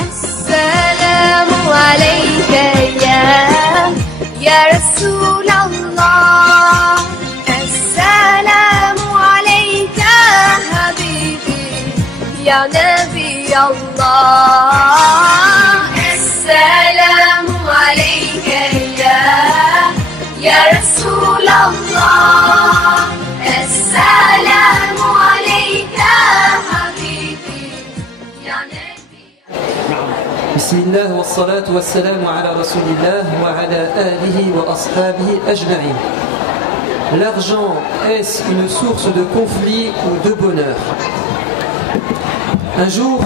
السلام عليك يا رسول الله السلام عليك حبيبي يا نبي الله السلام عليك يا رسول الله السلام عليك حبيبي يا نبي بسم الله والصلاة والسلام على رسول الله وعلى آله وأصحابه أجمعين. L'argent, est-ce une source de conflit ou de bonheur? Un jour,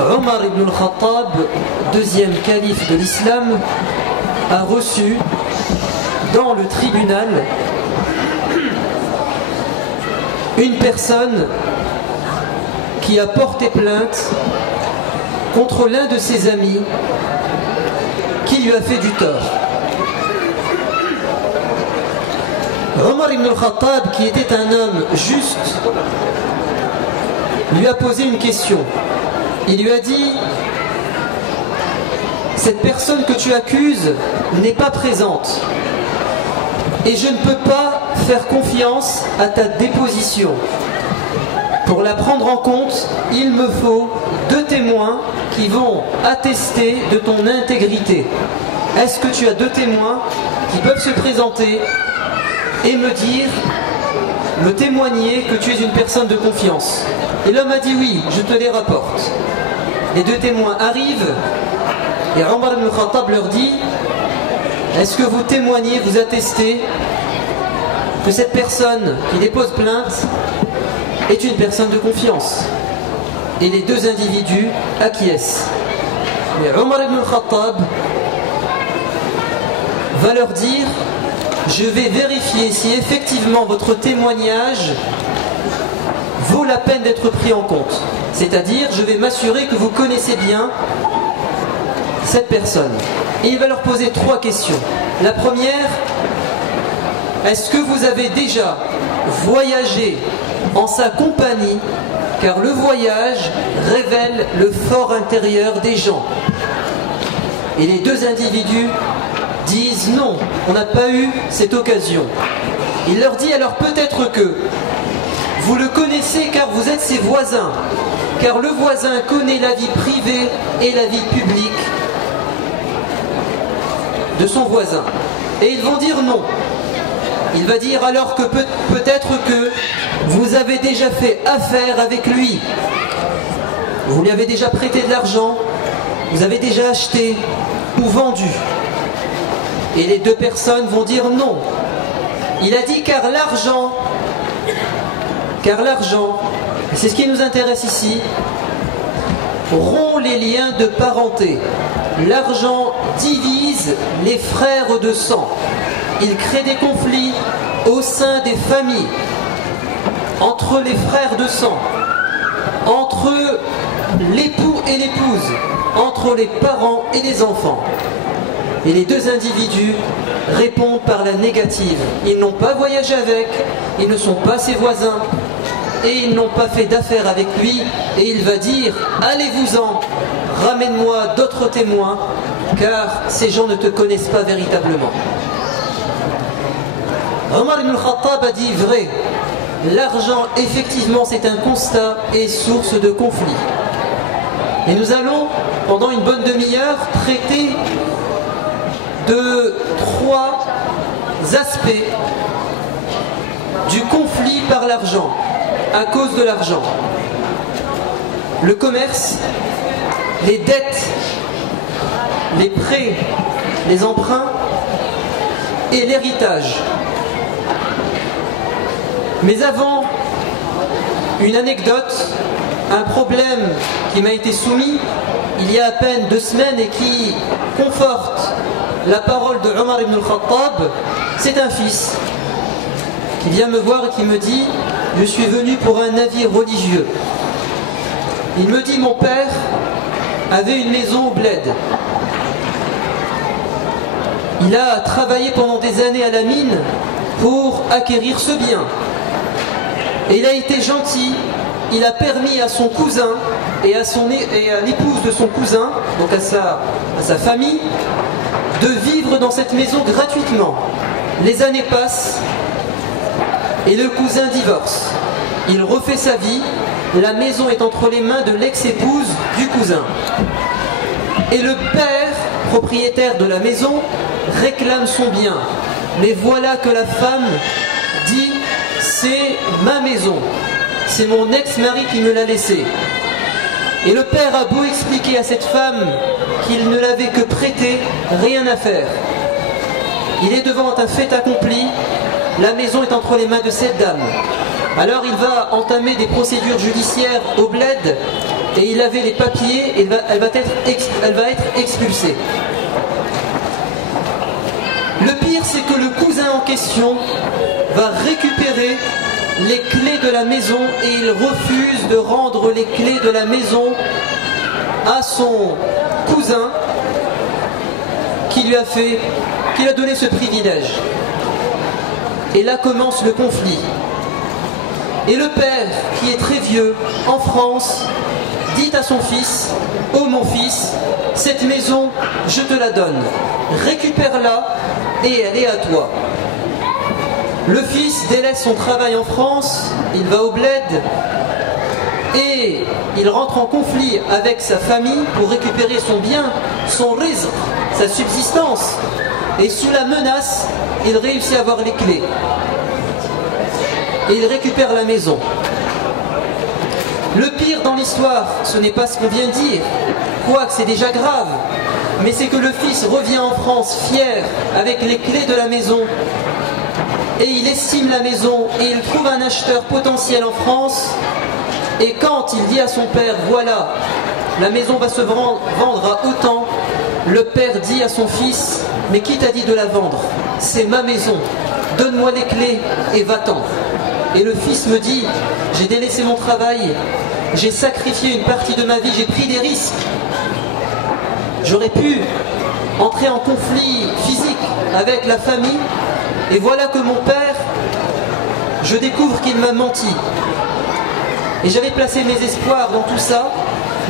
Omar ibn al-Khattab, deuxième calife de l'islam, a reçu dans le tribunal une personne qui a porté plainte contre l'un de ses amis qui lui a fait du tort. Omar ibn al-Khattab, qui était un homme juste, lui a posé une question. Il lui a dit: cette personne que tu accuses n'est pas présente et je ne peux pas faire confiance à ta déposition. Pour la prendre en compte, il me faut 2 témoins qui vont attester de ton intégrité. Est-ce que tu as 2 témoins qui peuvent se présenter et me témoigner que tu es une personne de confiance? Et l'homme a dit oui, je te les rapporte. Les 2 témoins arrivent et Omar ibn Khattab leur dit: est-ce que vous témoignez, vous attestez que cette personne qui dépose plainte est une personne de confiance? Et les 2 individus acquiescent. Mais Omar ibn Khattab va leur dire: je vais vérifier si effectivement votre témoignage vaut la peine d'être pris en compte. C'est-à-dire, je vais m'assurer que vous connaissez bien cette personne. Et il va leur poser 3 questions. La première: est-ce que vous avez déjà voyagé en sa compagnie? Car le voyage révèle le fort intérieur des gens. Et les 2 individus disent non, on n'a pas eu cette occasion. Il leur dit: alors peut-être que vous le connaissez car vous êtes ses voisins, car le voisin connaît la vie privée et la vie publique de son voisin. Et ils vont dire non. Il va dire alors que peut-être que vous avez déjà fait affaire avec lui. Vous lui avez déjà prêté de l'argent, vous avez déjà acheté ou vendu. Et les 2 personnes vont dire non. Il a dit car l'argent, c'est ce qui nous intéresse ici, rompt les liens de parenté. L'argent divise les frères de sang. Il crée des conflits au sein des familles, entre les frères de sang, entre l'époux et l'épouse, entre les parents et les enfants. Et les 2 individus répondent par la négative. Ils n'ont pas voyagé avec, ils ne sont pas ses voisins, et ils n'ont pas fait d'affaires avec lui. Et il va dire: allez-vous-en, ramène-moi d'autres témoins, car ces gens ne te connaissent pas véritablement. Omar ibn Khattab a dit vrai. L'argent, effectivement, c'est un constat et source de conflit. Et nous allons, pendant une bonne demi-heure, traiter de 3 aspects du conflit par l'argent, à cause de l'argent. Le commerce, les dettes, les prêts, les emprunts et l'héritage. Mais avant, une anecdote, un problème qui m'a été soumis il y a à peine 2 semaines et qui conforte la parole de Omar ibn al-Khattab. C'est un fils qui vient me voir et qui me dit: je suis venu pour un avis religieux. Il me dit: mon père avait une maison au bled. Il a travaillé pendant des années à la mine pour acquérir ce bien. Et il a été gentil, il a permis à son cousin et à l'épouse de son cousin, donc à sa famille, de vivre dans cette maison gratuitement. Les années passent et le cousin divorce. Il refait sa vie, la maison est entre les mains de l'ex-épouse du cousin. Et le père, propriétaire de la maison, réclame son bien. Mais voilà que la femme dit « c'est ma maison, c'est mon ex-mari qui me l'a laissée ». Et le père a beau expliquer à cette femme qu'il ne l'avait que prêtée, rien à faire. Il est devant un fait accompli, la maison est entre les mains de cette dame. Alors il va entamer des procédures judiciaires au bled, et il avait les papiers, et elle va être expulsée. Le pire, c'est que le cousin en question va récupérer les clés de la maison et il refuse de rendre les clés de la maison à son cousin qui a donné ce privilège. Et là commence le conflit. Et le père, qui est très vieux, en France, dit à son fils « Oh mon fils, cette maison, je te la donne. Récupère-la et elle est à toi. » Le fils délaisse son travail en France, il va au bled et il rentre en conflit avec sa famille pour récupérer son bien, son rizq, sa subsistance. Et sous la menace, il réussit à avoir les clés. Et il récupère la maison. Le pire dans l'histoire, ce n'est pas ce qu'on vient de dire, quoique c'est déjà grave, mais c'est que le fils revient en France fier avec les clés de la maison et il estime la maison et il trouve un acheteur potentiel en France et quand il dit à son père « Voilà, la maison va se vendre à autant », le père dit à son fils « Mais qui t'a dit de la vendre? C'est ma maison, donne-moi les clés et va-t'en ». Et le fils me dit « J'ai délaissé mon travail, j'ai sacrifié une partie de ma vie, j'ai pris des risques. J'aurais pu entrer en conflit physique avec la famille et voilà que mon père, je découvre qu'il m'a menti. Et j'avais placé mes espoirs dans tout ça,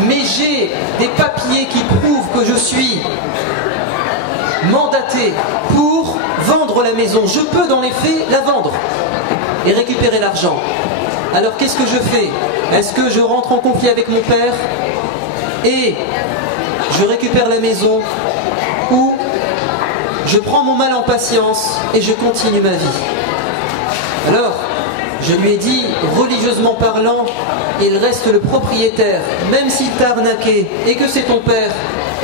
mais j'ai des papiers qui prouvent que je suis mandaté pour vendre la maison. Je peux dans les faits la vendre et récupérer l'argent. Alors qu'est-ce que je fais? Est-ce que je rentre en conflit avec mon père et je récupère la maison ou je prends mon mal en patience et je continue ma vie? Alors, je lui ai dit, religieusement parlant, il reste le propriétaire, même s'il t'a arnaqué et que c'est ton père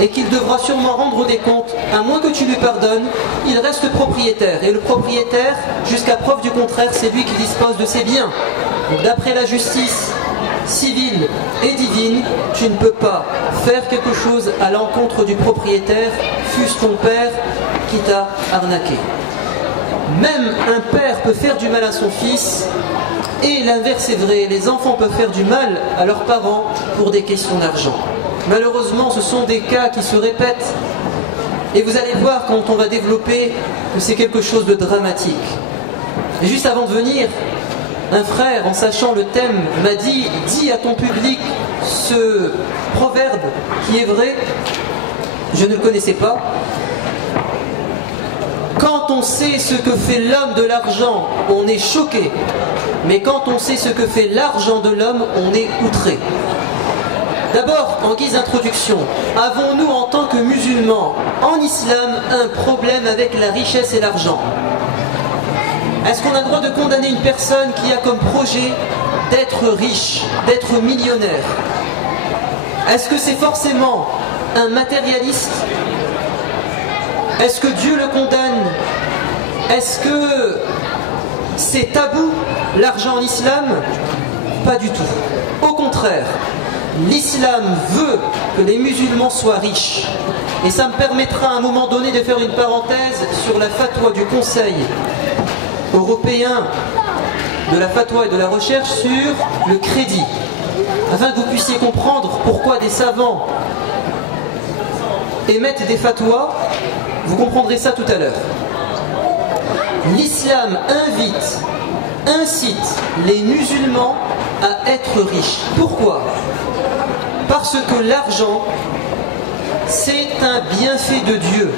et qu'il devra sûrement rendre des comptes, à moins que tu lui pardonnes, il reste propriétaire. Et le propriétaire, jusqu'à preuve du contraire, c'est lui qui dispose de ses biens. Donc d'après la justice civile et divine, tu ne peux pas faire quelque chose à l'encontre du propriétaire, fût-ce ton père qui t'a arnaqué. Même un père peut faire du mal à son fils, et l'inverse est vrai, les enfants peuvent faire du mal à leurs parents pour des questions d'argent. Malheureusement, ce sont des cas qui se répètent, et vous allez voir quand on va développer que c'est quelque chose de dramatique. Et juste avant de venir, un frère, en sachant le thème, m'a dit « Dis à ton public ce proverbe qui est vrai ». Je ne le connaissais pas. Quand on sait ce que fait l'homme de l'argent, on est choqué. Mais quand on sait ce que fait l'argent de l'homme, on est outré. D'abord, en guise d'introduction, avons-nous en tant que musulmans, en islam, un problème avec la richesse et l'argent? Est-ce qu'on a le droit de condamner une personne qui a comme projet d'être riche, d'être millionnaire? Est-ce que c'est forcément un matérialiste? Est-ce que Dieu le condamne? Est-ce que c'est tabou, l'argent en islam? Pas du tout. Au contraire, l'islam veut que les musulmans soient riches. Et ça me permettra à un moment donné de faire une parenthèse sur la fatwa du Conseil européen de la fatwa et de la recherche sur le crédit, afin que vous puissiez comprendre pourquoi des savants émettent des fatwas. Vous comprendrez ça tout à l'heure. L'islam incite les musulmans à être riches. Pourquoi? Parce que l'argent, c'est un bienfait de Dieu.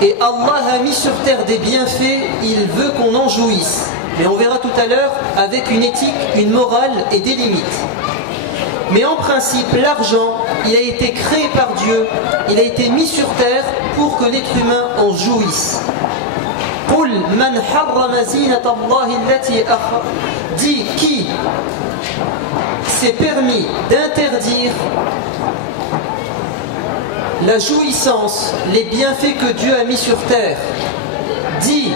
Et Allah a mis sur terre des bienfaits, il veut qu'on en jouisse. Mais on verra tout à l'heure avec une éthique, une morale et des limites. Mais en principe, l'argent, il a été créé par Dieu, il a été mis sur terre pour que l'être humain en jouisse. قُلْ مَنْ حَرَّمَ زِينَةَ اللَّهِ الَّتِي dit qui s'est permis d'interdire la jouissance, les bienfaits que Dieu a mis sur terre. Dit,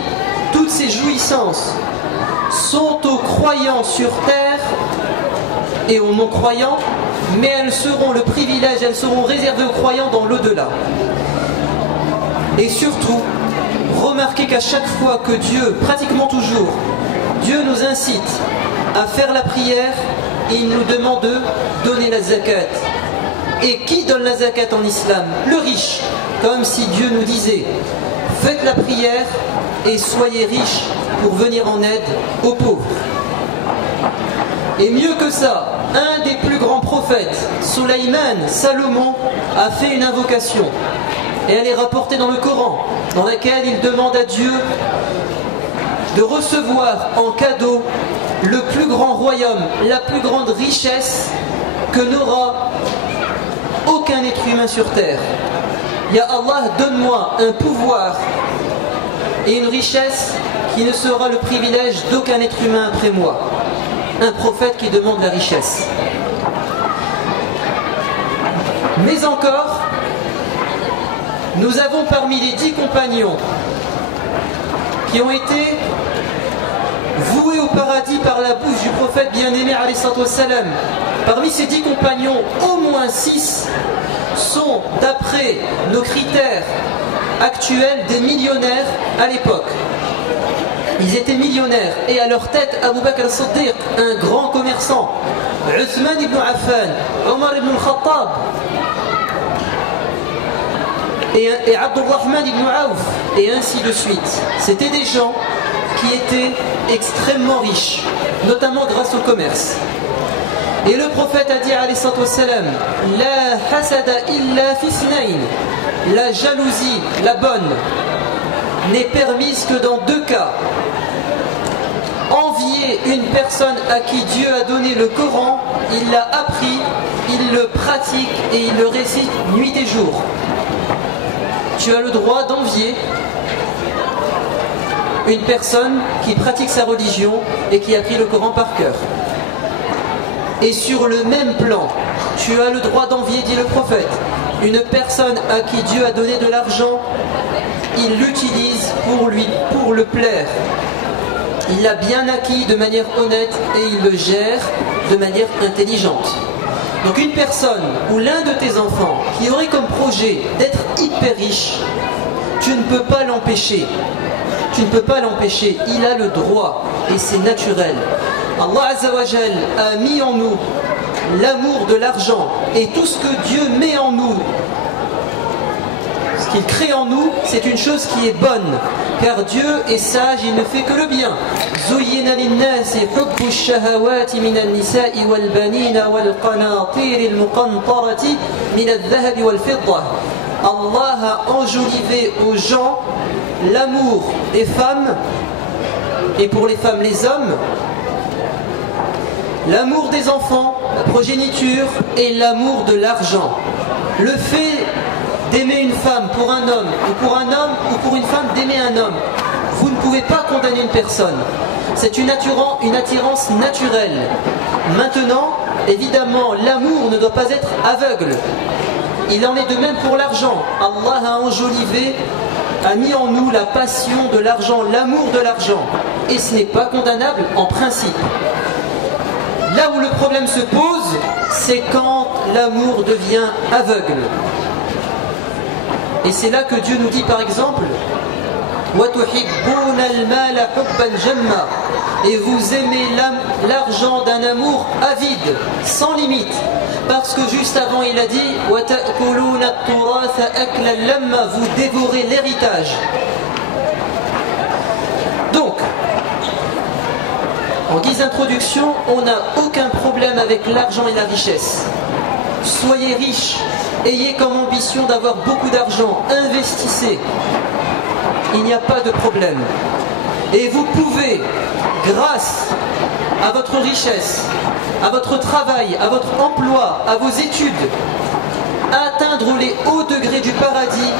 toutes ces jouissances sont aux croyants sur terre et aux non-croyants, mais elles seront le privilège, elles seront réservées aux croyants dans l'au-delà. Et surtout, remarquez qu'à chaque fois que Dieu, pratiquement toujours, Dieu nous incite à faire la prière, il nous demande de donner la zakat. Et qui donne la zakat en islam? Le riche. Comme si Dieu nous disait, faites la prière et soyez riches pour venir en aide aux pauvres. Et mieux que ça, un des plus grands prophètes, Sulayman, Salomon, a fait une invocation. Et elle est rapportée dans le Coran, dans laquelle il demande à Dieu de recevoir en cadeau le plus grand royaume, la plus grande richesse que n'aura aucun être humain sur terre. Ya Allah, donne-moi un pouvoir et une richesse qui ne sera le privilège d'aucun être humain après moi. Un prophète qui demande la richesse. Mais encore, nous avons parmi les 10 compagnons qui ont été voués au paradis par la bouche du prophète bien-aimé alayhi salatu wassalam. Parmi ces 10 compagnons, au moins 6 sont, d'après nos critères actuels, des millionnaires à l'époque. Ils étaient millionnaires et à leur tête Abu Bakr al-Siddiq, un grand commerçant, Uthman ibn Affan, Omar ibn al-Khattab et Abdurrahman ibn Auf, et ainsi de suite. C'était des gens qui étaient extrêmement riches, notamment grâce au commerce. Et le prophète a dit alayhi salatu wassalam, la hasada illa fi ithnayn, la jalousie, la bonne, n'est permise que dans 2 cas. Envier une personne à qui Dieu a donné le Coran, il l'a appris, il le pratique et il le récite nuit et jour. Tu as le droit d'envier une personne qui pratique sa religion et qui a appris le Coran par cœur. Et sur le même plan, tu as le droit d'envier, dit le prophète, une personne à qui Dieu a donné de l'argent, il l'utilise pour le plaire. Il l'a bien acquis de manière honnête et il le gère de manière intelligente. Donc une personne ou l'un de tes enfants qui aurait comme projet d'être hyper riche, tu ne peux pas l'empêcher. Tu ne peux pas l'empêcher. Il a le droit et c'est naturel. Allah Azza wa Jal a mis en nous l'amour de l'argent et tout ce que Dieu met en nous, ce qu'il crée en nous, c'est une chose qui est bonne, car Dieu est sage, il ne fait que le bien. Zuyyina linnasi hubbu ash-shahawati min an-nisa'i wal-banina wal-qanatir al-muqantarati min adh-dhahabi wal-fidda. Allah a enjolivé aux gens l'amour des femmes, et pour les femmes les hommes, l'amour des enfants, la progéniture et l'amour de l'argent. Le fait d'aimer une femme pour un homme, ou pour un homme ou pour une femme d'aimer un homme, vous ne pouvez pas condamner une personne. C'est une attirance naturelle. Maintenant, évidemment, l'amour ne doit pas être aveugle. Il en est de même pour l'argent. Allah a enjolivé, a mis en nous la passion de l'argent, l'amour de l'argent. Et ce n'est pas condamnable en principe. Là où le problème se pose, c'est quand l'amour devient aveugle. Et c'est là que Dieu nous dit par exemple, et vous aimez l'argent d'un amour avide, sans limite. Parce que juste avant il a dit, vous dévorez l'héritage. Donc, en guise d'introduction, on n'a aucun problème avec l'argent et la richesse. soyez riches, ayez comme ambition d'avoir beaucoup d'argent, investissez. Il n'y a pas de problème. Et vous pouvez, grâce à votre richesse, à votre travail, à votre emploi, à vos études, atteindre les hauts degrés du paradis,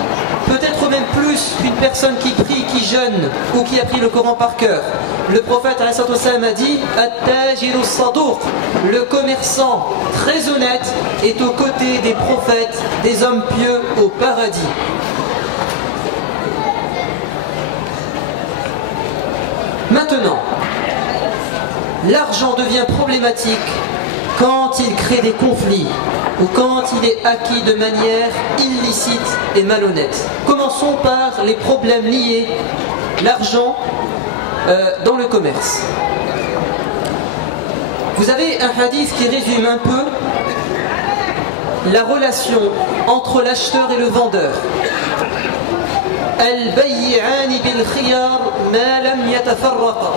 peut-être même plus qu'une personne qui prie, qui jeûne ou qui a pris le Coran par cœur. Le prophète a dit At-tajiru as-saduq, le commerçant très honnête est aux côtés des prophètes, des hommes pieux au paradis. Maintenant, l'argent devient problématique quand il crée des conflits ou quand il est acquis de manière illicite et malhonnête. Commençons par les problèmes liés à l'argent dans le commerce. Vous avez un hadith qui résume un peu la relation entre l'acheteur et le vendeur. Al-bay'ani bil khiyar ma lam yatafarraqa.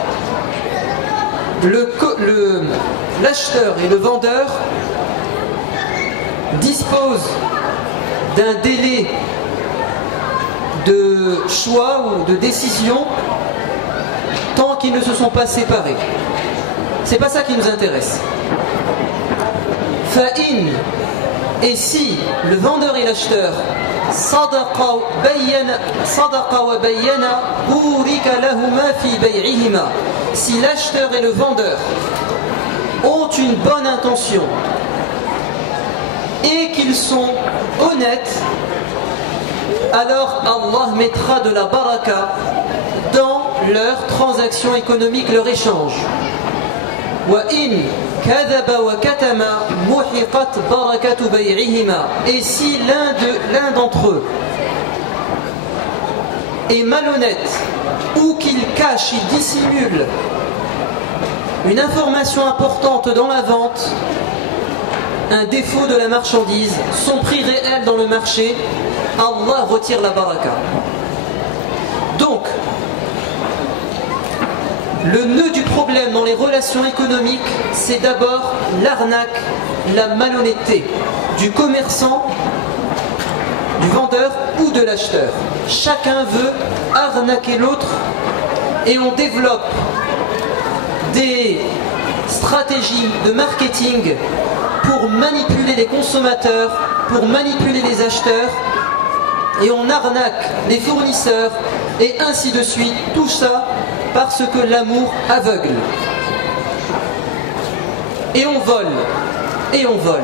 L'acheteur et le vendeur disposent d'un délai de choix ou de décision tant qu'ils ne se sont pas séparés. C'est pas ça qui nous intéresse. Fa'in, et si le vendeur et l'acheteur sadaqa wa bayyana burika lahuma fi bay'ihima, si l'acheteur et le vendeur ont une bonne intention et qu'ils sont honnêtes, alors Allah mettra de la baraka dans leur transaction économique, leur échange. Wa in kadhaba wa katama muhiqat barakatu bay'ihima, et si l'un d'entre eux est malhonnête ou qu'il cache, il dissimule une information importante dans la vente, un défaut de la marchandise, son prix réel dans le marché, Allah retire la baraka. Donc, le nœud du problème dans les relations économiques, c'est d'abord l'arnaque, la malhonnêteté du commerçant, du vendeur ou de l'acheteur. Chacun veut arnaquer l'autre et on développe des stratégies de marketing pour manipuler les consommateurs, pour manipuler les acheteurs, et on arnaque les fournisseurs et ainsi de suite, tout ça parce que l'amour aveugle. Et on vole, et on vole.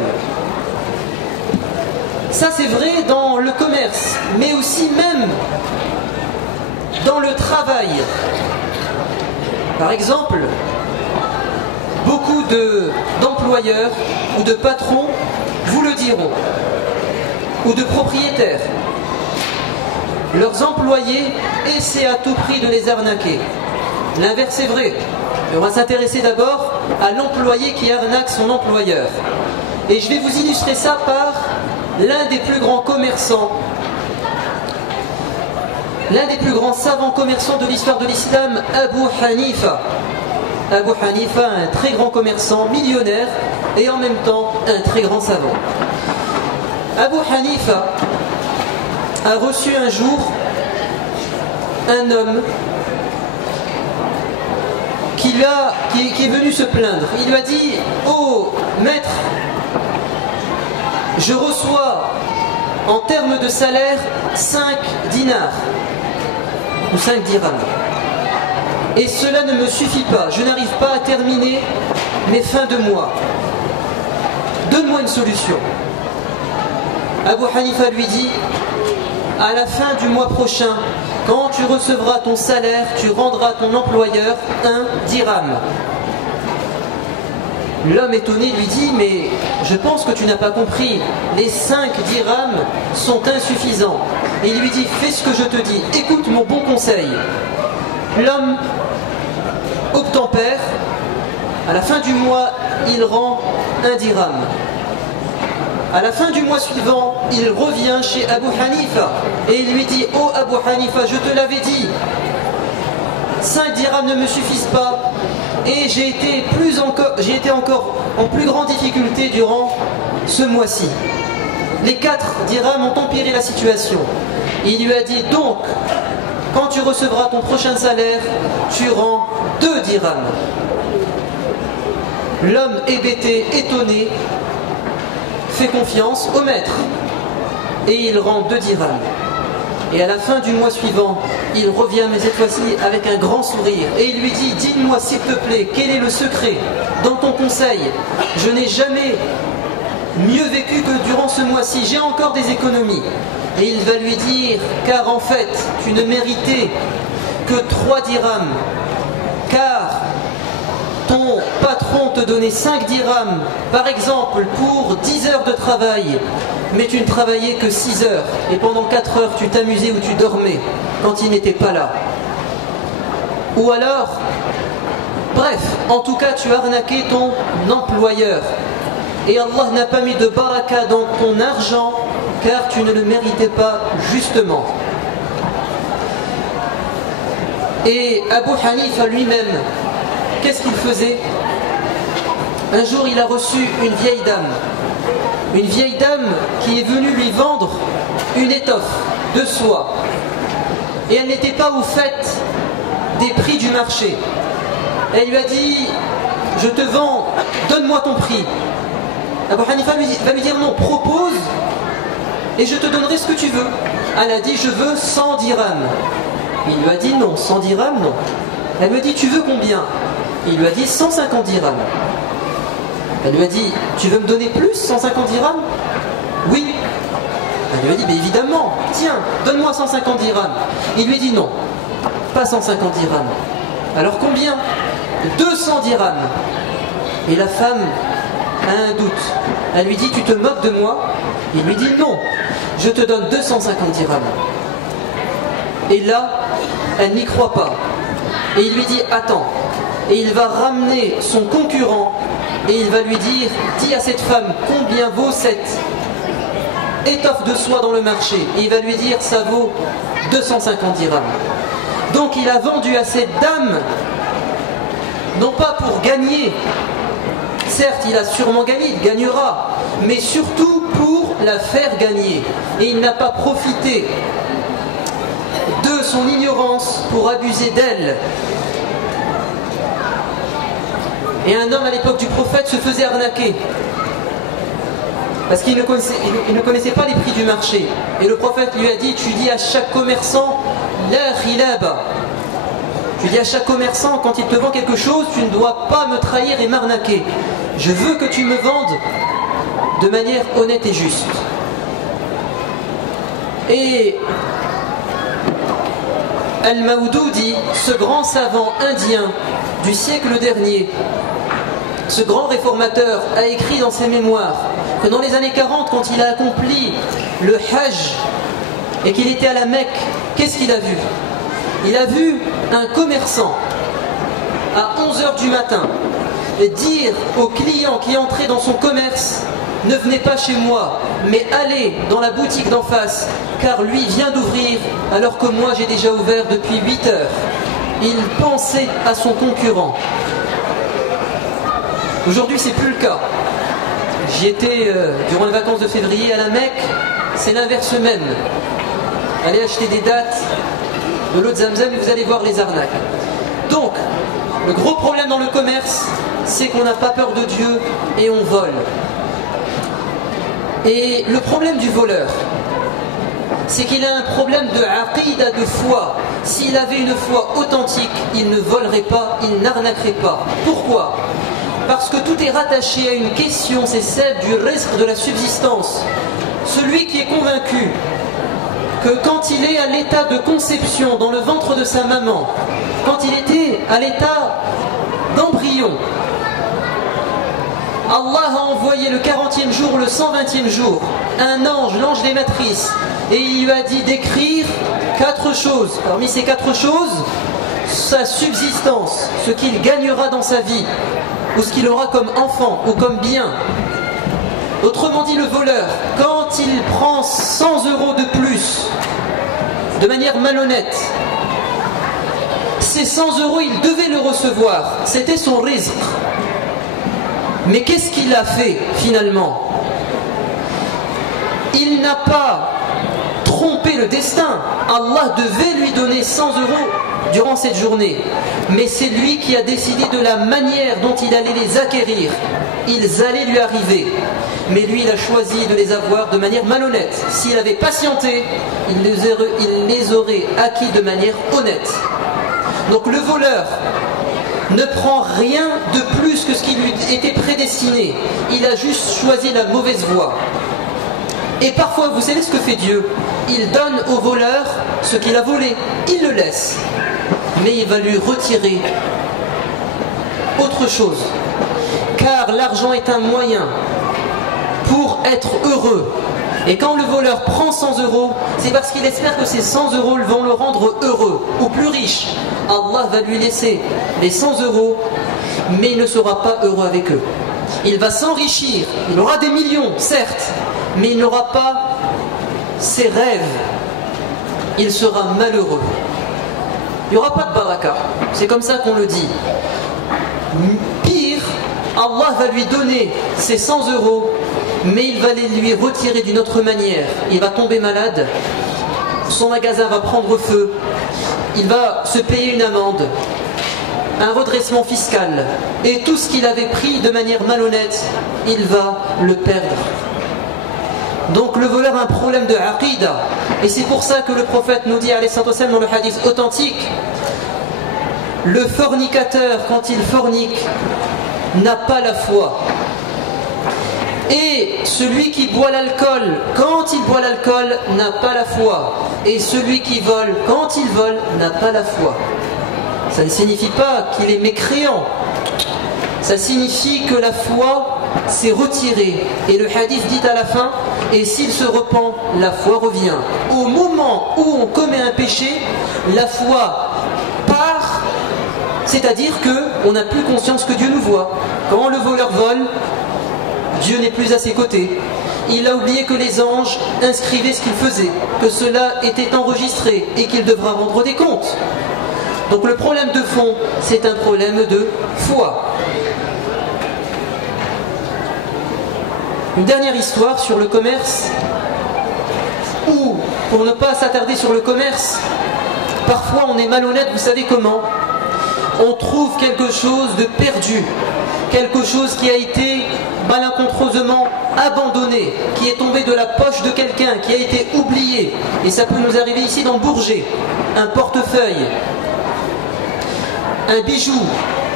Ça c'est vrai dans le commerce, mais aussi même dans le travail. Par exemple, beaucoup d'employeurs ou de patrons vous le diront, ou de propriétaires. Leurs employés essaient à tout prix de les arnaquer. L'inverse est vrai. Mais on va s'intéresser d'abord à l'employé qui arnaque son employeur. Et je vais vous illustrer ça par l'un des plus grands commerçants, l'un des plus grands savants commerçants de l'histoire de l'islam, Abu Hanifa. Abu Hanifa, un très grand commerçant, millionnaire, et en même temps un très grand savant. Abu Hanifa a reçu un jour un homme qui est venu se plaindre. Il lui a dit: oh maître, je reçois en termes de salaire 5 dinars ou 5 dirhams. Et cela ne me suffit pas, je n'arrive pas à terminer mes fins de mois. Donne-moi une solution. Abu Hanifa lui dit: à la fin du mois prochain, quand tu recevras ton salaire, tu rendras ton employeur 1 dirham. L'homme étonné lui dit: mais je pense que tu n'as pas compris, les 5 dirhams sont insuffisants. Et il lui dit: fais ce que je te dis, écoute mon bon conseil. L'homme obtempère, à la fin du mois, il rend 1 dirham. À la fin du mois suivant, il revient chez Abu Hanifa et il lui dit: oh Abu Hanifa, je te l'avais dit, 5 dirhams ne me suffisent pas et j'ai été encore en plus grande difficulté durant ce mois-ci. Les 4 dirhams ont empiré la situation. Il lui a dit donc, quand tu recevras ton prochain salaire, tu rends 2 dirhams. L'homme hébété, étonné, fait confiance au maître et il rend 2 dirhams. Et à la fin du mois suivant, il revient, mais cette fois-ci avec un grand sourire. Et il lui dit, dis-moi s'il te plaît, quel est le secret dans ton conseil? Je n'ai jamais mieux vécu que durant ce mois-ci, j'ai encore des économies. Et il va lui dire, car en fait, tu ne méritais que 3 dirhams, car ton patron te donnait 5 dirhams, par exemple, pour 10 heures de travail, mais tu ne travaillais que 6 heures, et pendant 4 heures, tu t'amusais ou tu dormais, quand il n'était pas là. Ou alors, bref, en tout cas, tu as arnaqué ton employeur. Et Allah n'a pas mis de baraka dans ton argent, car tu ne le méritais pas justement. Et Abu Hanifa lui-même, qu'est-ce qu'il faisait? Un jour, il a reçu une vieille dame qui est venue lui vendre une étoffe de soie. Et elle n'était pas au fait des prix du marché. Elle lui a dit, je te vends, donne-moi ton prix. Abu Hanifa va lui dire non, propose et je te donnerai ce que tu veux. Elle a dit, je veux 100 dirhams. Il lui a dit non, 100 dirhams non. Elle me dit, tu veux combien? Il lui a dit 150 dirhams. Elle lui a dit, tu veux me donner plus, 150 dirhams? Oui. Elle lui a dit, mais évidemment, tiens, donne-moi 150 dirhams. Il lui a dit non, pas 150 dirhams. Alors combien? 200 dirhams. Et la femme a un doute. Elle lui dit, tu te moques de moi? Il lui dit non, je te donne 250 dirhams. Et là, elle n'y croit pas. Et il lui dit, attends. Et il va ramener son concurrent et il va lui dire, dis à cette femme combien vaut cette étoffe de soie dans le marché. Et il va lui dire, ça vaut 250 dirhams. Donc il a vendu à cette dame, non pas pour gagner, certes il a sûrement gagné, il gagnera, mais surtout pour la faire gagner. Et il n'a pas profité de son ignorance pour abuser d'elle. Et un homme à l'époque du prophète se faisait arnaquer parce qu'il ne connaissait pas les prix du marché. Et le prophète lui a dit, tu dis à chaque commerçant la khilaba. Tu dis à chaque commerçant, quand il te vend quelque chose, tu ne dois pas me trahir et m'arnaquer. Je veux que tu me vendes de manière honnête et juste. Et Al-Mawdoudi, ce grand savant indien du siècle dernier, ce grand réformateur, a écrit dans ses mémoires que dans les années 40, quand il a accompli le Hajj et qu'il était à la Mecque, qu'est-ce qu'il a vu? Il a vu un commerçant à 11h du matin dire aux clients qui entraient dans son commerce, ne venez pas chez moi, mais allez dans la boutique d'en face, car lui vient d'ouvrir alors que moi j'ai déjà ouvert depuis 8 heures. Il pensait à son concurrent. Aujourd'hui c'est plus le cas. J'y étais durant les vacances de février à la Mecque, c'est l'inverse même. Allez acheter des dates de l'eau de Zamzam et vous allez voir les arnaques. Donc, le gros problème dans le commerce, c'est qu'on n'a pas peur de Dieu et on vole. Et le problème du voleur, c'est qu'il a un problème de aqida, de foi. S'il avait une foi authentique, il ne volerait pas, il n'arnaquerait pas. Pourquoi? Parce que tout est rattaché à une question, c'est celle du rizq, de la subsistance. Celui qui est convaincu que quand il est à l'état de conception dans le ventre de sa maman, quand il était à l'état d'embryon, Allah a envoyé le 40e jour, le 120e jour, un ange, l'ange des matrices, et il lui a dit d'écrire 4 choses. Parmi ces 4 choses, sa subsistance, ce qu'il gagnera dans sa vie, ou ce qu'il aura comme enfant, ou comme bien. Autrement dit, le voleur, quand il prend 100 € de plus, de manière malhonnête, ces 100 €, il devait le recevoir, c'était son rizq. Mais qu'est-ce qu'il a fait finalement? Il n'a pas trompé le destin. Allah devait lui donner 100 € durant cette journée. Mais c'est lui qui a décidé de la manière dont il allait les acquérir. Ils allaient lui arriver. Mais lui, il a choisi de les avoir de manière malhonnête. S'il avait patienté, il les aurait acquis de manière honnête. Donc le voleur ne prend rien de plus que ce qui lui était prédestiné. Il a juste choisi la mauvaise voie. Et parfois, vous savez ce que fait Dieu? Il donne au voleur ce qu'il a volé. Il le laisse. Mais il va lui retirer autre chose. Car l'argent est un moyen pour être heureux. Et quand le voleur prend 100 €, c'est parce qu'il espère que ces 100 € vont le rendre heureux ou plus riche. Allah va lui laisser les 100 €, mais il ne sera pas heureux avec eux. Il va s'enrichir, il aura des millions, certes, mais il n'aura pas ses rêves. Il sera malheureux. Il n'y aura pas de baraka. C'est comme ça qu'on le dit. Pire, Allah va lui donner ces 100 €, mais il va les lui retirer d'une autre manière. Il va tomber malade, son magasin va prendre feu, il va se payer une amende, un redressement fiscal, et tout ce qu'il avait pris de manière malhonnête, il va le perdre. Donc le voleur a un problème de aqidah, et c'est pour ça que le prophète nous dit, alayhi salatu wassalam, dans le hadith authentique, le fornicateur, quand il fornique, n'a pas la foi. Et celui qui boit l'alcool, quand il boit l'alcool, n'a pas la foi. Et celui qui vole, quand il vole, n'a pas la foi. Ça ne signifie pas qu'il est mécréant. Ça signifie que la foi s'est retirée. Et le hadith dit à la fin, et s'il se repent, la foi revient. Au moment où on commet un péché, la foi part, c'est-à-dire qu'on n'a plus conscience que Dieu nous voit. Quand le voleur vole, Dieu n'est plus à ses côtés. Il a oublié que les anges inscrivaient ce qu'il faisait, que cela était enregistré et qu'il devra rendre des comptes. Donc le problème de fond, c'est un problème de foi. Une dernière histoire sur le commerce, ou pour ne pas s'attarder sur le commerce, parfois on est malhonnête, vous savez comment? On trouve quelque chose de perdu, quelque chose qui a été malencontreusement abandonné, qui est tombé de la poche de quelqu'un, qui a été oublié. Et ça peut nous arriver ici dans Bourget. Un portefeuille, un bijou,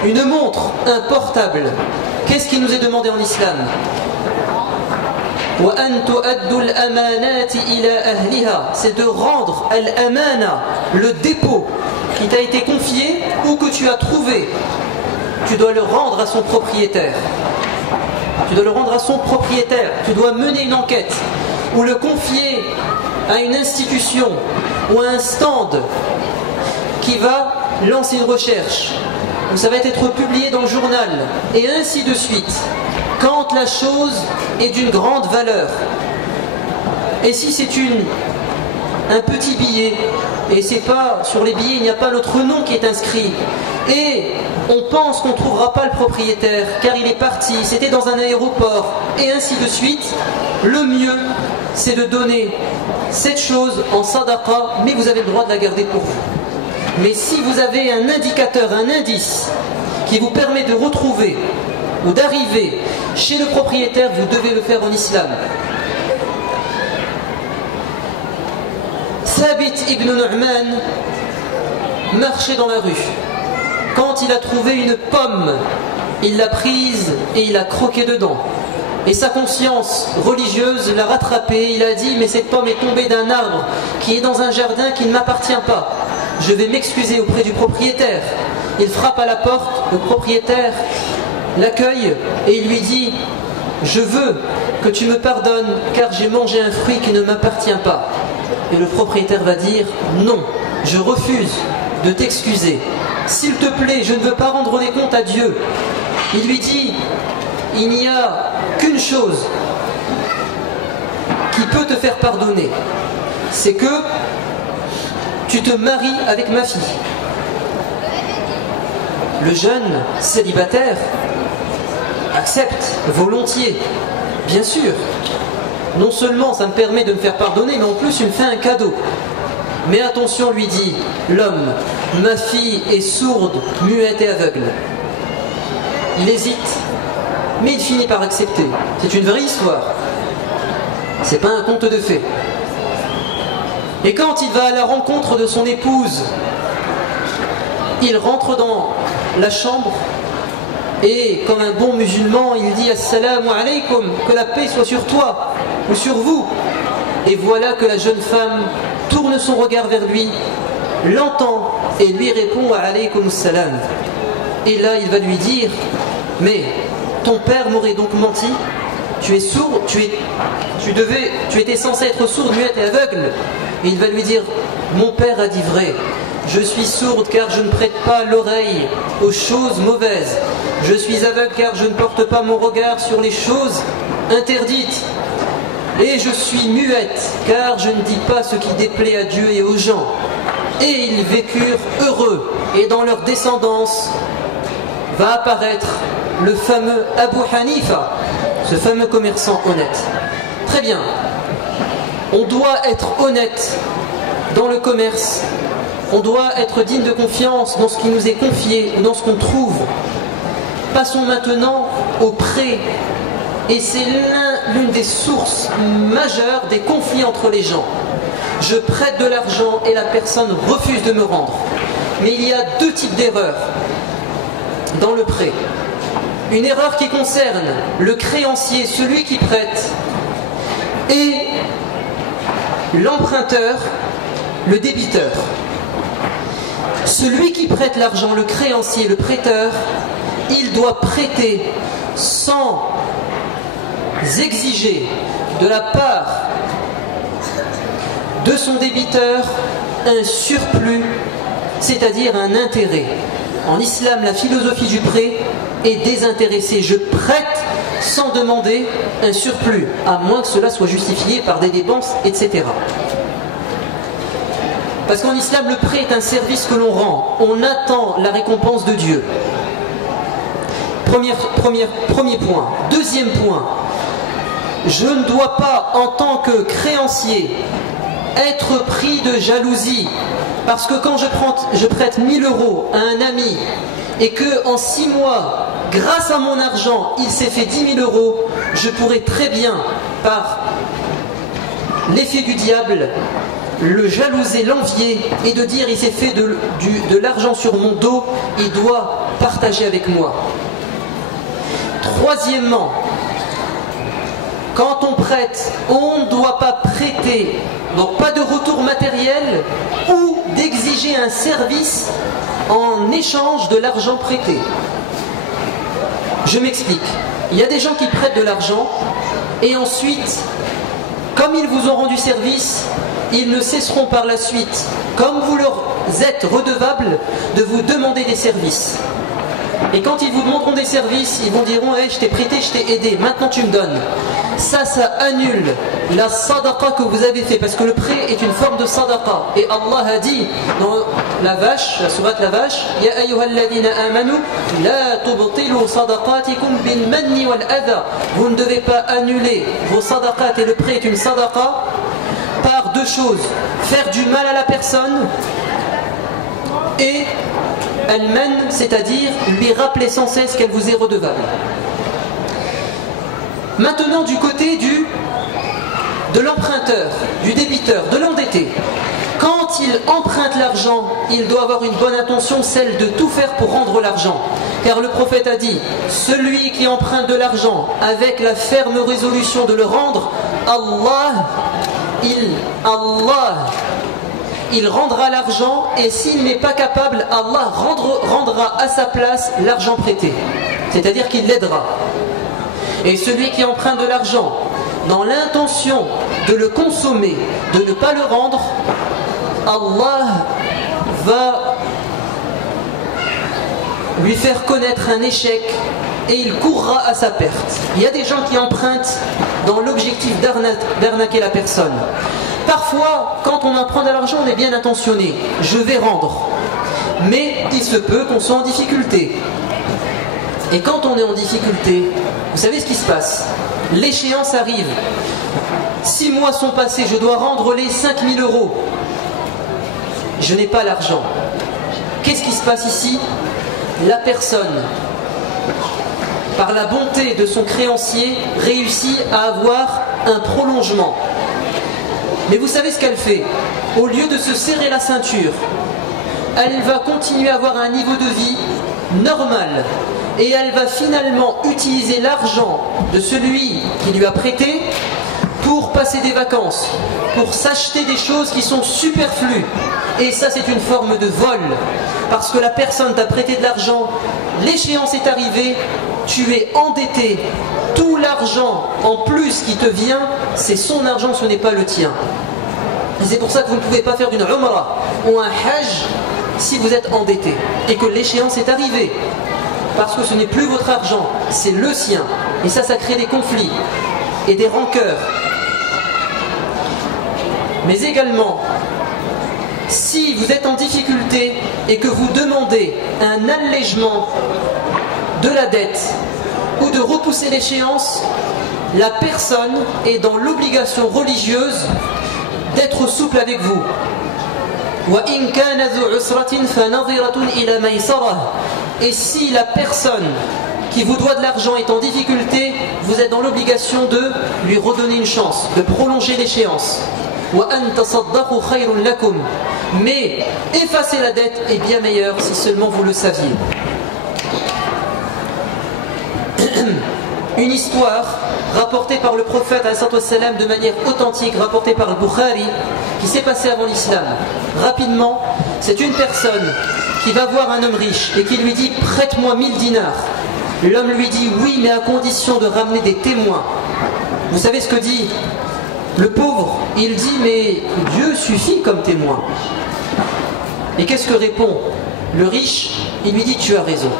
une montre, un portable. Qu'est-ce qui nous est demandé en islam? C'est de rendre al-amana, le dépôt qui t'a été confié ou que tu as trouvé. Tu dois le rendre à son propriétaire. Tu dois le rendre à son propriétaire. Tu dois mener une enquête ou le confier à une institution ou à un stand qui va lancer une recherche. Où ça va être publié dans le journal et ainsi de suite. Quand la chose est d'une grande valeur. Et si c'est un petit billet, et c'est pas sur les billets, il n'y a pas notre nom qui est inscrit, et on pense qu'on ne trouvera pas le propriétaire car il est parti, c'était dans un aéroport, et ainsi de suite, le mieux c'est de donner cette chose en sadaqa, mais vous avez le droit de la garder pour vous. Mais si vous avez un indicateur, un indice qui vous permet de retrouver ou d'arriver chez le propriétaire, vous devez le faire en islam. Thabit ibn Nu'man marchait dans la rue. Quand il a trouvé une pomme, il l'a prise et il a croqué dedans. Et sa conscience religieuse l'a rattrapé. Il a dit, mais cette pomme est tombée d'un arbre qui est dans un jardin qui ne m'appartient pas. Je vais m'excuser auprès du propriétaire. Il frappe à la porte, le propriétaire l'accueille et il lui dit, je veux que tu me pardonnes car j'ai mangé un fruit qui ne m'appartient pas. Et le propriétaire va dire, non, je refuse de t'excuser. S'il te plaît, je ne veux pas rendre des comptes à Dieu. Il lui dit, il n'y a qu'une chose qui peut te faire pardonner, c'est que tu te maries avec ma fille. Le jeune célibataire accepte volontiers, bien sûr. non seulement ça me permet de me faire pardonner, mais en plus il me fait un cadeau. Mais attention, lui dit l'homme, ma fille est sourde, muette et aveugle. Il hésite, mais il finit par accepter. C'est une vraie histoire. C'est pas un conte de fées. Et quand il va à la rencontre de son épouse, il rentre dans la chambre et comme un bon musulman, il dit Assalamu alaykum, que la paix soit sur toi ou sur vous. Et voilà que la jeune femme tourne son regard vers lui, l'entend et lui répond Alaykum salam. Et là il va lui dire mais ton père m'aurait donc menti, tu es sourd, tu étais censé être sourde, muette et aveugle. Et il va lui dire mon père a dit vrai, je suis sourde car je ne prête pas l'oreille aux choses mauvaises, je suis aveugle car je ne porte pas mon regard sur les choses interdites, et je suis muette car je ne dis pas ce qui déplaît à Dieu et aux gens. Et ils vécurent heureux, et dans leur descendance va apparaître le fameux Abu Hanifa, ce fameux commerçant honnête. Très bien, on doit être honnête dans le commerce, on doit être digne de confiance dans ce qui nous est confié ou dans ce qu'on trouve. Passons maintenant au prêt, et c'est l'une des sources majeures des conflits entre les gens. Je prête de l'argent et la personne refuse de me rendre. Mais il y a deux types d'erreurs dans le prêt. Une erreur qui concerne le créancier, celui qui prête, et l'emprunteur, le débiteur. Celui qui prête l'argent, le créancier, le prêteur, il doit prêter sans exiger de la part de son débiteur un surplus, c'est-à-dire un intérêt. En islam, la philosophie du prêt est désintéressée. Je prête sans demander un surplus, à moins que cela soit justifié par des dépenses, etc. Parce qu'en islam, le prêt est un service que l'on rend. On attend la récompense de Dieu. Premier point. Deuxième point. Je ne dois pas, en tant que créancier, être pris de jalousie. Parce que quand je prête 1000 € à un ami et que en 6 mois, grâce à mon argent, il s'est fait 10 000 €, je pourrais très bien, par l'effet du diable, le jalouser, l'envier et de dire il s'est fait de l'argent sur mon dos, il doit partager avec moi. Troisièmement, quand on prête, on ne doit pas prêter, donc pas de retour matériel ou d'exiger un service en échange de l'argent prêté. Je m'explique. Il y a des gens qui prêtent de l'argent et ensuite, comme ils vous ont rendu service, ils ne cesseront par la suite, comme vous leur êtes redevable, de vous demander des services. Et quand ils vous demanderont des services, ils vont dire hey, je t'ai prêté, je t'ai aidé, maintenant tu me donnes. Ça annule la sadaqa que vous avez fait, parce que le prêt est une forme de sadaqa. Et Allah a dit dans la vache, la sourate la vache, Ya ayyuhalladhina amanu, la tubtilu sadaqatikum bil manni wal adha. Vous ne devez pas annuler vos sadaqat, et le prêt est une sadaqa, par deux choses: faire du mal à la personne et al-man, c'est-à-dire lui rappeler sans cesse qu'elle vous est redevable. Maintenant, du côté de l'emprunteur, du débiteur, de l'endetté, quand il emprunte l'argent, il doit avoir une bonne intention, celle de tout faire pour rendre l'argent. Car le prophète a dit, celui qui emprunte de l'argent avec la ferme résolution de le rendre, il rendra l'argent, et s'il n'est pas capable, Allah rendra à sa place l'argent prêté. C'est-à-dire qu'il l'aidera. Et celui qui emprunte de l'argent dans l'intention de le consommer, de ne pas le rendre, Allah va lui faire connaître un échec et il courra à sa perte. Il y a des gens qui empruntent dans l'objectif d'arnaquer la personne. Parfois, quand on emprunte de l'argent, on est bien intentionné. Je vais rendre. Mais il se peut qu'on soit en difficulté. Et quand on est en difficulté, vous savez ce qui se passe. L'échéance arrive. 6 mois sont passés, je dois rendre les 5 000 €. Je n'ai pas l'argent. Qu'est-ce qui se passe ici? La personne, par la bonté de son créancier, réussit à avoir un prolongement. Mais vous savez ce qu'elle fait? Au lieu de se serrer la ceinture, elle va continuer à avoir un niveau de vie normal. Et elle va finalement utiliser l'argent de celui qui lui a prêté pour passer des vacances, pour s'acheter des choses qui sont superflues. Et ça, c'est une forme de vol. Parce que la personne t'a prêté de l'argent, l'échéance est arrivée, tu es endetté. Tout l'argent en plus qui te vient, c'est son argent, ce n'est pas le tien. Et c'est pour ça que vous ne pouvez pas faire une umrah ou un hajj si vous êtes endetté et que l'échéance est arrivée. Parce que ce n'est plus votre argent, c'est le sien. Et ça crée des conflits et des rancœurs. Mais également, si vous êtes en difficulté et que vous demandez un allègement de la dette ou de repousser l'échéance, la personne est dans l'obligation religieuse d'être souple avec vous. Et si la personne qui vous doit de l'argent est en difficulté, vous êtes dans l'obligation de lui redonner une chance, de prolonger l'échéance. Mais effacer la dette est bien meilleur si seulement vous le saviez. Une histoire rapportée par le prophète de manière authentique, rapportée par le Bukhari, qui s'est passée avant l'islam. Rapidement, c'est une personne qui va voir un homme riche et qui lui dit « Prête-moi 1000 dinars ». L'homme lui dit « Oui, mais à condition de ramener des témoins ». Vous savez ce que dit le pauvre? Il dit « Mais Dieu suffit comme témoin ». Et qu'est-ce que répond le riche? Il lui dit « Tu as raison.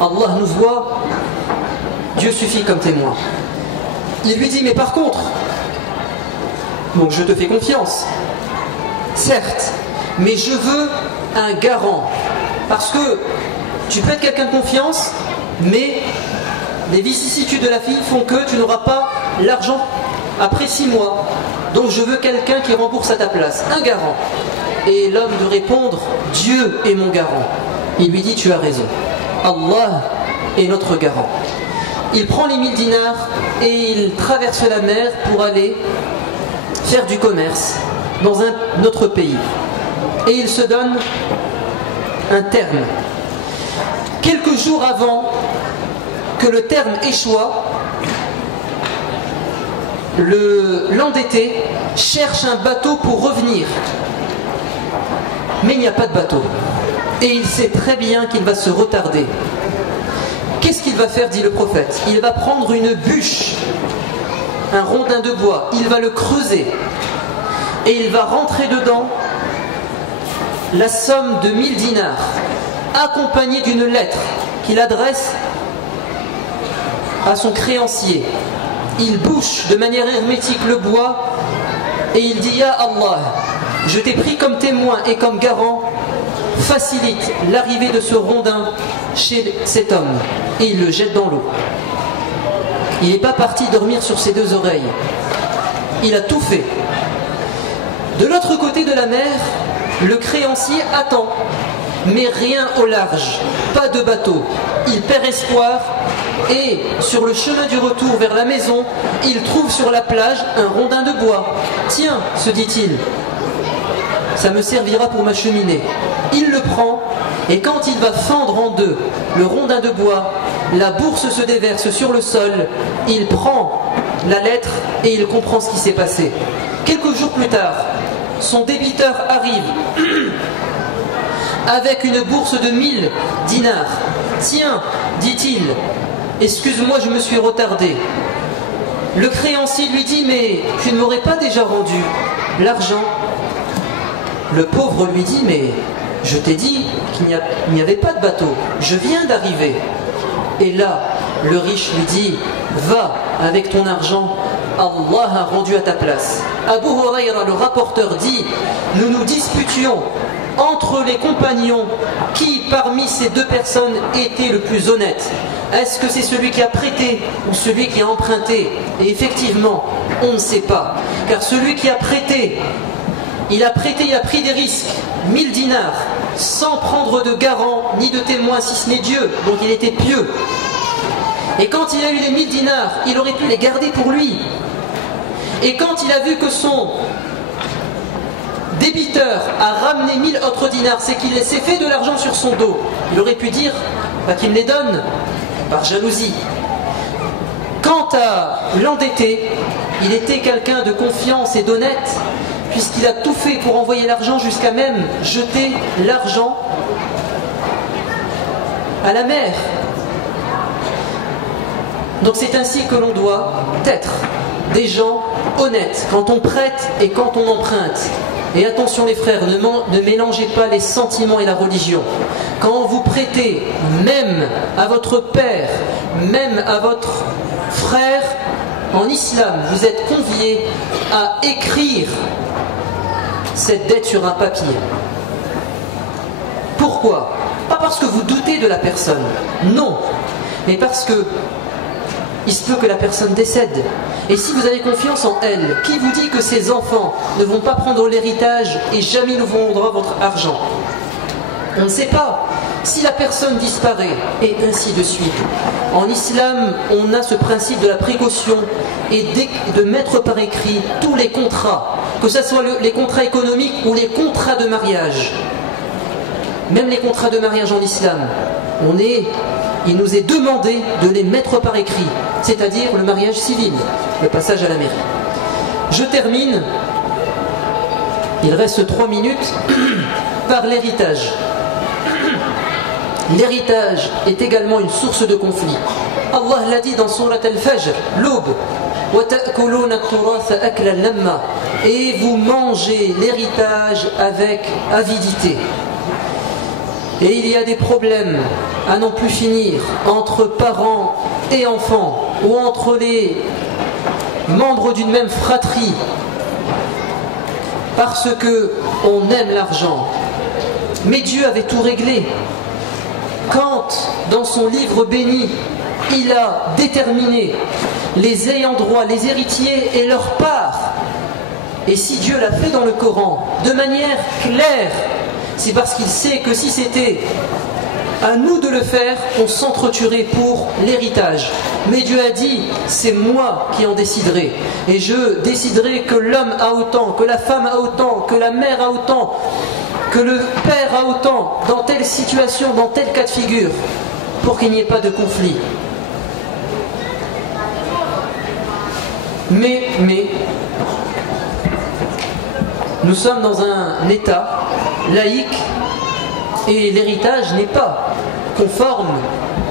Allah nous voit, Dieu suffit comme témoin ». Il lui dit « Mais par contre, donc je te fais confiance, certes, mais je veux un garant. Parce que tu peux être quelqu'un de confiance, mais les vicissitudes de la vie font que tu n'auras pas l'argent après 6 mois. Donc je veux quelqu'un qui rembourse à ta place, un garant. » Et l'homme de répondre « Dieu est mon garant ». Il lui dit « Tu as raison, Allah est notre garant ». Il prend les 1000 dinars et il traverse la mer pour aller faire du commerce dans un autre pays. Et il se donne un terme. Quelques jours avant que le terme échoua, l'endetté cherche un bateau pour revenir. Mais il n'y a pas de bateau. Et il sait très bien qu'il va se retarder. Qu'est-ce qu'il va faire, dit le prophète? Il va prendre une bûche, un rondin de bois, il va le creuser et il va rentrer dedans la somme de 1000 dinars, accompagnée d'une lettre qu'il adresse à son créancier. Il bouche de manière hermétique le bois et il dit « Ya Allah, je t'ai pris comme témoin et comme garant, facilite l'arrivée de ce rondin chez cet homme. » Et il le jette dans l'eau. Il n'est pas parti dormir sur ses 2 oreilles. Il a tout fait. De l'autre côté de la mer, le créancier attend, mais rien au large, pas de bateau. Il perd espoir et sur le chemin du retour vers la maison, il trouve sur la plage un rondin de bois. « Tiens », se dit-il, « ça me servira pour ma cheminée. » Il le prend et quand il va fendre en deux le rondin de bois, la bourse se déverse sur le sol. Il prend la lettre et il comprend ce qui s'est passé. Quelques jours plus tard, son débiteur arrive avec une bourse de 1000 dinars. « Tiens, dit-il, excuse-moi, je me suis retardé. » Le créancier lui dit « Mais tu ne m'aurais pas déjà rendu l'argent ?» Le pauvre lui dit « Mais je t'ai dit qu'il n'y avait pas de bateau, je viens d'arriver. » Et là, le riche lui dit « Va avec ton argent, Allah a rendu à ta place. » Abu Huraira, le rapporteur, dit « Nous nous disputions entre les compagnons qui parmi ces 2 personnes était le plus honnête. Est-ce que c'est celui qui a prêté ou celui qui a emprunté? Et effectivement, on ne sait pas. Car celui qui a prêté, il a pris des risques, 1000 dinars, sans prendre de garant ni de témoin si ce n'est Dieu, donc il était pieux. Et quand il a eu les 1000 dinars, il aurait pu les garder pour lui. Et quand il a vu que son débiteur a ramené 1000 autres dinars, c'est qu'il s'est fait de l'argent sur son dos. Il aurait pu dire qu'il me les donne, par jalousie. Quant à l'endetté, il était quelqu'un de confiance et d'honnête, puisqu'il a tout fait pour envoyer l'argent, jusqu'à même jeter l'argent à la mer. Donc c'est ainsi que l'on doit être des gens honnêtes quand on prête et quand on emprunte. Et attention les frères, ne mélangez pas les sentiments et la religion. Quand vous prêtez, même à votre père, même à votre frère, en islam, vous êtes conviés à écrire cette dette sur un papier. Pourquoi? Pas parce que vous doutez de la personne, non, mais parce que il se peut que la personne décède. Et si vous avez confiance en elle, qui vous dit que ses enfants ne vont pas prendre l'héritage et jamais ne vous rendra votre argent? On ne sait pas. Si la personne disparaît, et ainsi de suite. En islam, on a ce principe de la précaution et de mettre par écrit tous les contrats, que ce soit les contrats économiques ou les contrats de mariage. Même les contrats de mariage en islam, il nous est demandé de les mettre par écrit, c'est-à-dire le mariage civil, le passage à la mairie. Je termine, il reste 3 minutes, par l'héritage. L'héritage est également une source de conflit. Allah l'a dit dans Surat Al-Fajr, l'aube, et vous mangez l'héritage avec avidité. Et il y a des problèmes à n'en plus finir entre parents et enfants, ou entre les membres d'une même fratrie, parce que on aime l'argent. Mais Dieu avait tout réglé. Quand, dans son livre béni, il a déterminé les ayants droit, les héritiers et leur part, et si Dieu l'a fait dans le Coran de manière claire, c'est parce qu'il sait que si c'était à nous de le faire, on s'entretuerait pour l'héritage. Mais Dieu a dit, c'est moi qui en déciderai. Et je déciderai que l'homme a autant, que la femme a autant, que la mère a autant, que le père a autant, dans telle situation, dans tel cas de figure, pour qu'il n'y ait pas de conflit. Mais, nous sommes dans un état laïque et l'héritage n'est pas conforme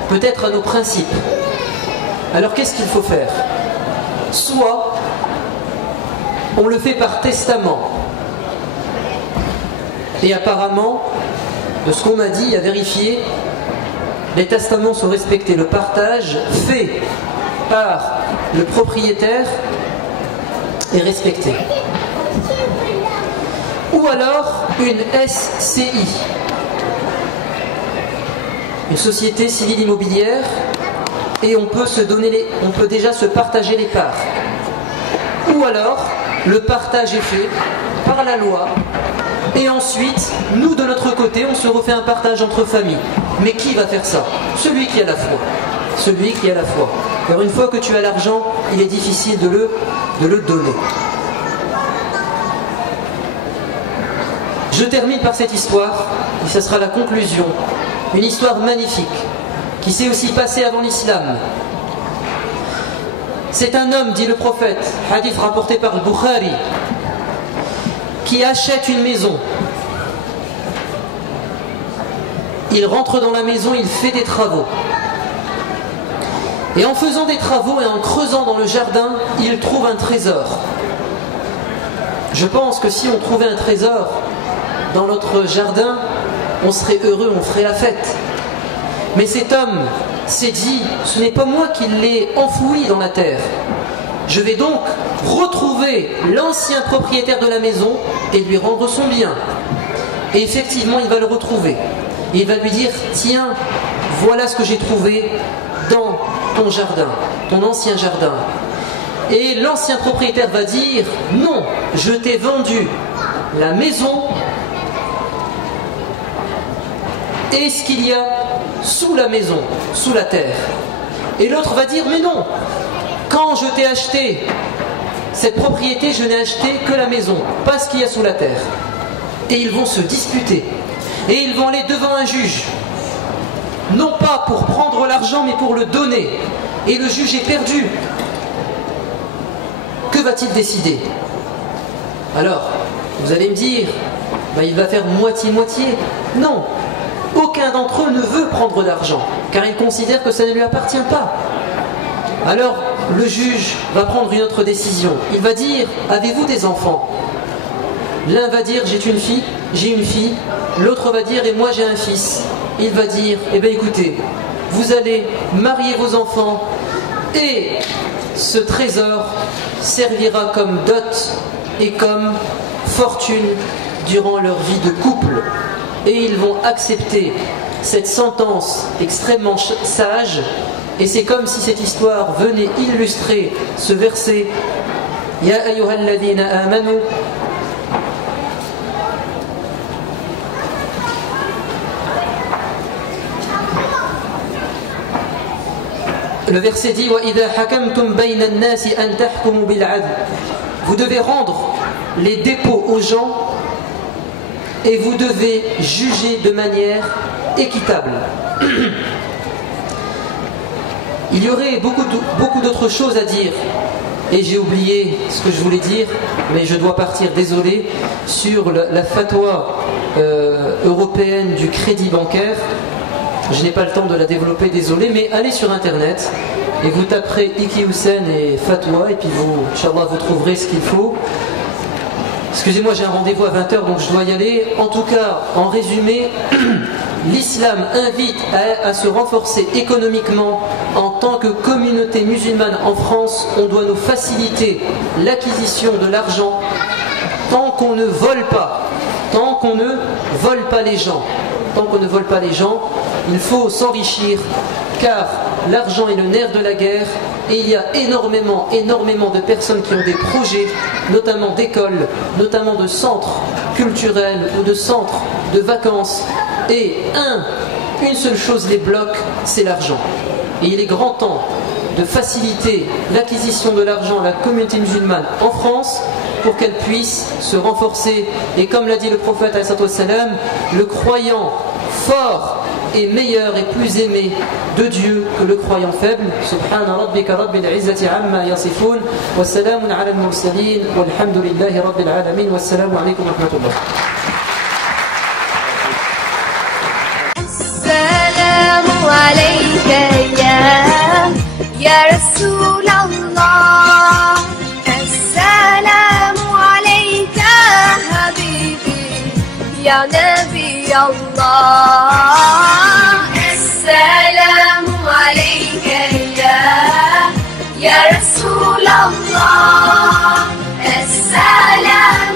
peut-être à nos principes. Alors qu'est-ce qu'il faut faire? Soit on le fait par testament, et apparemment, de ce qu'on m'a dit, à vérifier, les testaments sont respectés. Le partage fait par le propriétaire est respecté. Ou alors une SCI, une société civile immobilière, et on peut déjà se partager les parts. Ou alors le partage est fait par la loi, et ensuite nous de notre côté on se refait un partage entre familles. Mais qui va faire ça? Celui qui a la foi. Celui qui a la foi. Alors une fois que tu as l'argent, il est difficile de le donner. Je termine par cette histoire, et ce sera la conclusion. Une histoire magnifique, qui s'est aussi passée avant l'islam. C'est un homme, dit le prophète, hadith rapporté par le Bukhari, qui achète une maison. Il rentre dans la maison, il fait des travaux. Et en faisant des travaux et en creusant dans le jardin, il trouve un trésor. Je pense que si on trouvait un trésor dans notre jardin, on serait heureux, on ferait la fête. Mais cet homme s'est dit, ce n'est pas moi qui l'ai enfoui dans la terre. Je vais donc retrouver l'ancien propriétaire de la maison et lui rendre son bien. Et effectivement, il va le retrouver. Et il va lui dire, tiens, voilà ce que j'ai trouvé dans ton jardin, ton ancien jardin. Et l'ancien propriétaire va dire non, je t'ai vendu la maison et ce qu'il y a sous la maison, sous la terre. Et l'autre va dire mais non, quand je t'ai acheté cette propriété, je n'ai acheté que la maison, pas ce qu'il y a sous la terre. Et ils vont se disputer. Et ils vont aller devant un juge. Non pas pour prendre l'argent, mais pour le donner. Et le juge est perdu. Que va-t-il décider? Alors, vous allez me dire, il va faire moitié-moitié. Non, aucun d'entre eux ne veut prendre d'argent, car il considère que ça ne lui appartient pas. Alors, le juge va prendre une autre décision. Il va dire, avez-vous des enfants? L'un va dire, j'ai une fille. L'autre va dire, et moi j'ai un fils. Il va dire, eh bien écoutez, vous allez marier vos enfants et ce trésor servira comme dot et comme fortune durant leur vie de couple. Et ils vont accepter cette sentence extrêmement sage. Et c'est comme si cette histoire venait illustrer ce verset. Ya ayyuhalladhina amanu. Le verset dit وَإِذَا حَكَمْتُمْ بَيْنَ النَّاسِ أَن تَحْكُمُوا بِالْعَدْلِ. Vous devez rendre les dépôts aux gens et vous devez juger de manière équitable. Il y aurait beaucoup d'autres choses à dire et j'ai oublié ce que je voulais dire, mais je dois partir, désolé, sur la fatwa européenne du crédit bancaire. Je n'ai pas le temps de la développer, désolé, mais allez sur internet et vous taperez Iki Hussein et fatwa et puis vous, Inch'Allah, vous trouverez ce qu'il faut. Excusez-moi, j'ai un rendez-vous à 20h donc je dois y aller. En tout cas, en résumé, l'islam invite à se renforcer économiquement. En tant que communauté musulmane en France, on doit nous faciliter l'acquisition de l'argent tant qu'on ne vole pas. Tant qu'on ne vole pas les gens. Tant qu'on ne vole pas les gens, il faut s'enrichir car l'argent est le nerf de la guerre et il y a énormément de personnes qui ont des projets, notamment d'écoles, notamment de centres culturels ou de centres de vacances et une seule chose les bloque, c'est l'argent. Et il est grand temps de faciliter l'acquisition de l'argent à la communauté musulmane en France pour qu'elle puisse se renforcer. Et comme l'a dit le prophète, le croyant fort est meilleur et plus aimé de Dieu que le croyant faible. Subhana rabbika rabbil izzati amma yasifun wa salamun ala al-mursalin walhamdulillahi rabbil alamin wassalamu alaykum wa rahmatullah. Assalamu alayka ya Rasulallah. Assalamu alayka habibi ya Nabi Allah. Assalamu alayka ya Rasulallah. Assalamu